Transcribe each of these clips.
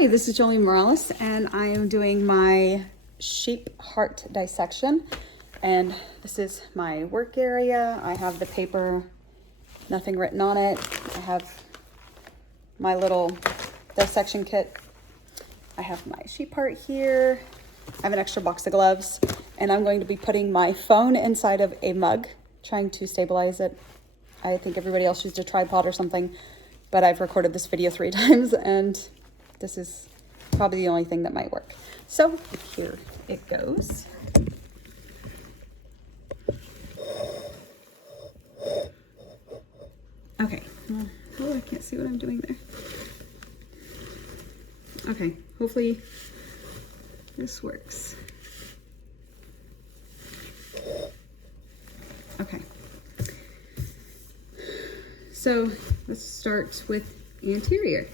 Hi, this is Jolene Morales, and I am doing my sheep heart dissection. And this is my work area. I have the paper, nothing written on it. I have my little dissection kit. I have my sheep heart here. I have an extra box of gloves, and I'm going to be putting my phone inside of a mug, trying to stabilize it. I think everybody else used a tripod or something, but I've recorded this video 3 times, and this is probably the only thing that might work. So here it goes. Okay, well, oh, I can't see what I'm doing there. Okay, hopefully this works. Okay. So let's start with anterior.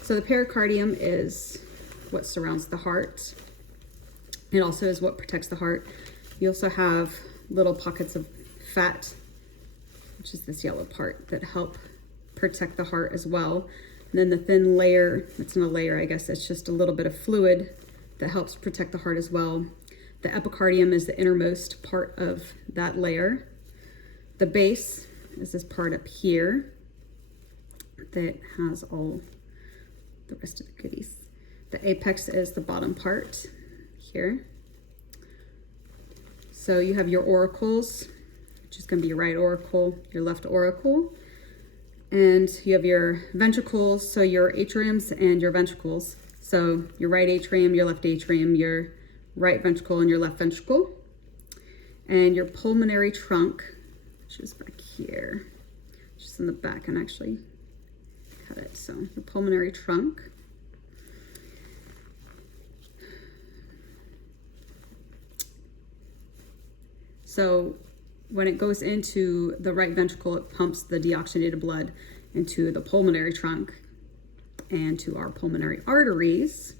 So the pericardium is what surrounds the heart. It also is what protects the heart. You also have little pockets of fat, which is this yellow part, that help protect the heart as well. And then the thin layer, it's not a layer, I guess, it's just a little bit of fluid that helps protect the heart as well. The epicardium is the innermost part of that layer. The base is this part up here that has all the rest of the goodies. The apex is the bottom part here. So you have your auricles, which is going to be your right auricle, your left auricle, and you have your ventricles, so your atriums and your ventricles. So your right atrium, your left atrium, your right ventricle and your left ventricle, and your pulmonary trunk, which is back here, just in the back, and actually cut it. So your pulmonary trunk. So when it goes into the right ventricle, it pumps the deoxygenated blood into the pulmonary trunk and to our pulmonary arteries.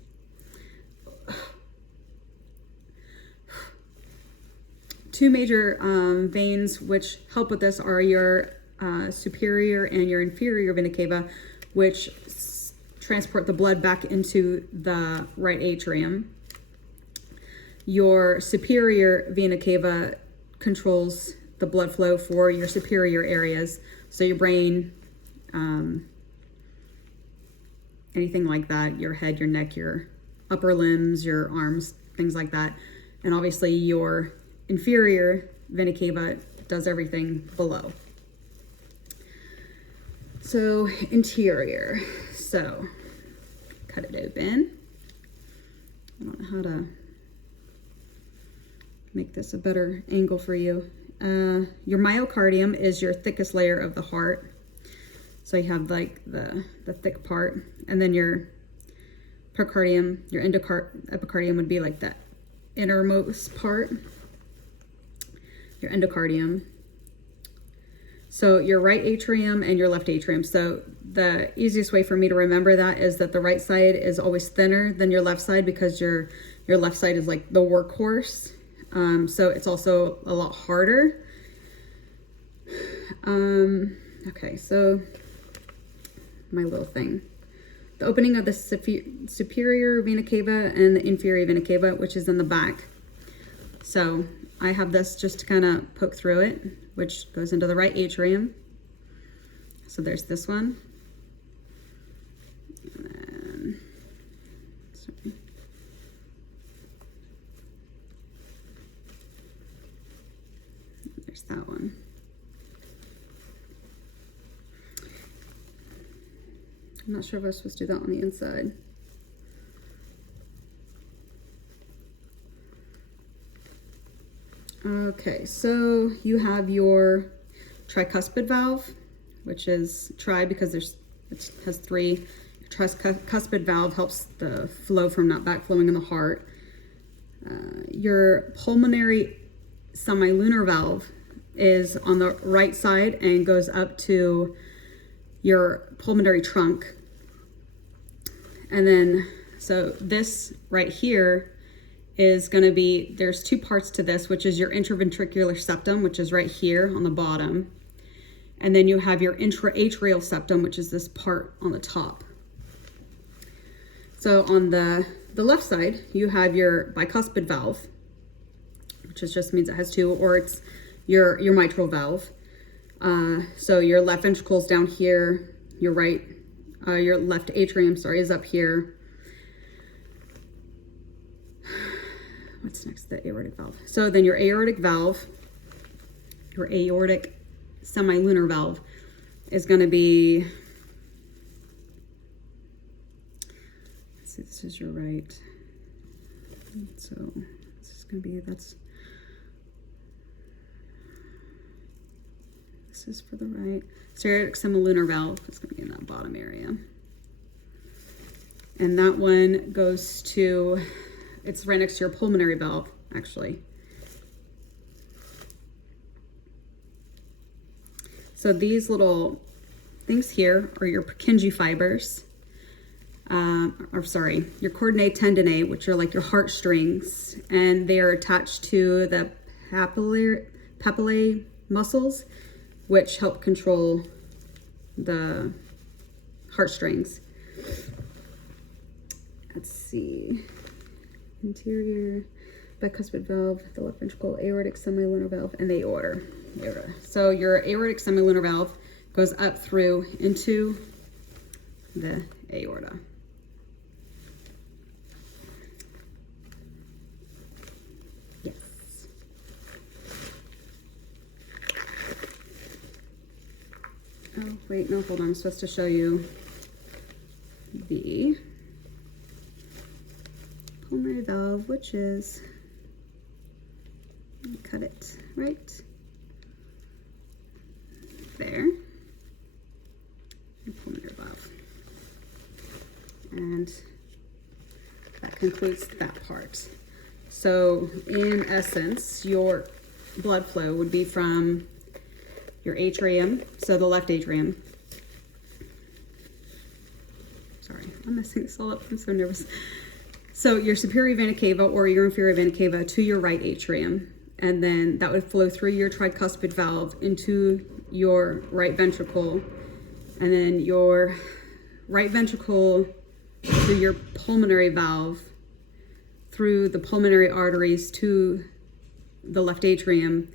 Two major veins which help with this are your superior and your inferior vena cava, which transport the blood back into the right atrium. Your superior vena cava controls the blood flow for your superior areas, so your brain, anything like that, your head, your neck, your upper limbs, your arms, things like that. And obviously your inferior vena cava does everything below. So interior, so cut it open. I don't know how to make this a better angle for you. Your myocardium is your thickest layer of the heart. So you have like the thick part, and then your pericardium, your epicardium would be like that innermost part, your endocardium. So your right atrium and your left atrium. So the easiest way for me to remember that is that the right side is always thinner than your left side, because your left side is like the workhorse. So it's also a lot harder. Okay, so my little thing. The opening of the superior vena cava and the inferior vena cava, which is in the back. So I have this just to kind of poke through it, which goes into the right atrium. So there's this one. And then, sorry. There's that one. I'm not sure if I was supposed to do that on the inside. Okay, so you have your tricuspid valve, which is tri because it has 3. Your tricuspid valve helps the flow from not backflowing in the heart. Your pulmonary semilunar valve is on the right side and goes up to your pulmonary trunk. And then, so this right here is going to be, there's 2 parts to this, which is your intraventricular septum, which is right here on the bottom. And then you have your intraatrial septum, which is this part on the top. So on the left side, you have your bicuspid valve, which just means it has two, or it's your mitral valve. So your left ventricle's down here, your left atrium, sorry, is up here. What's next? The aortic valve. So then your aortic valve, your aortic semilunar valve is going to be, let's see, this is your right. So this is going to be, this is for the right. So aortic semilunar valve is going to be in that bottom area. And that one goes to, it's right next to your pulmonary valve, actually. So these little things here are your Purkinje fibers, your chordinae tendineae, which are like your heartstrings, and they are attached to the papillae muscles, which help control the heartstrings. Let's see. Interior bicuspid valve, the left ventricle, aortic semilunar valve, and the aorta. So your aortic semilunar valve goes up through into the aorta. Yes. Oh, wait, no, hold on. I'm supposed to show you the pulmonary valve, which is, let me cut it right there, the pulmonary valve. And that concludes that part. So in essence, your blood flow would be from your atrium, so the left atrium. Sorry, I'm messing this all up, I'm so nervous. So your superior vena cava or your inferior vena cava to your right atrium, and then that would flow through your tricuspid valve into your right ventricle, and then your right ventricle to your pulmonary valve, through the pulmonary arteries to the left atrium,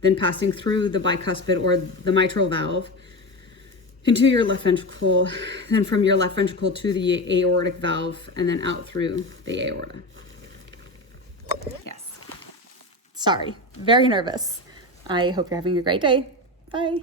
then passing through the bicuspid or the mitral valve into your left ventricle, then from your left ventricle to the aortic valve, and then out through the aorta. Yes. Sorry, very nervous. I hope you're having a great day. Bye.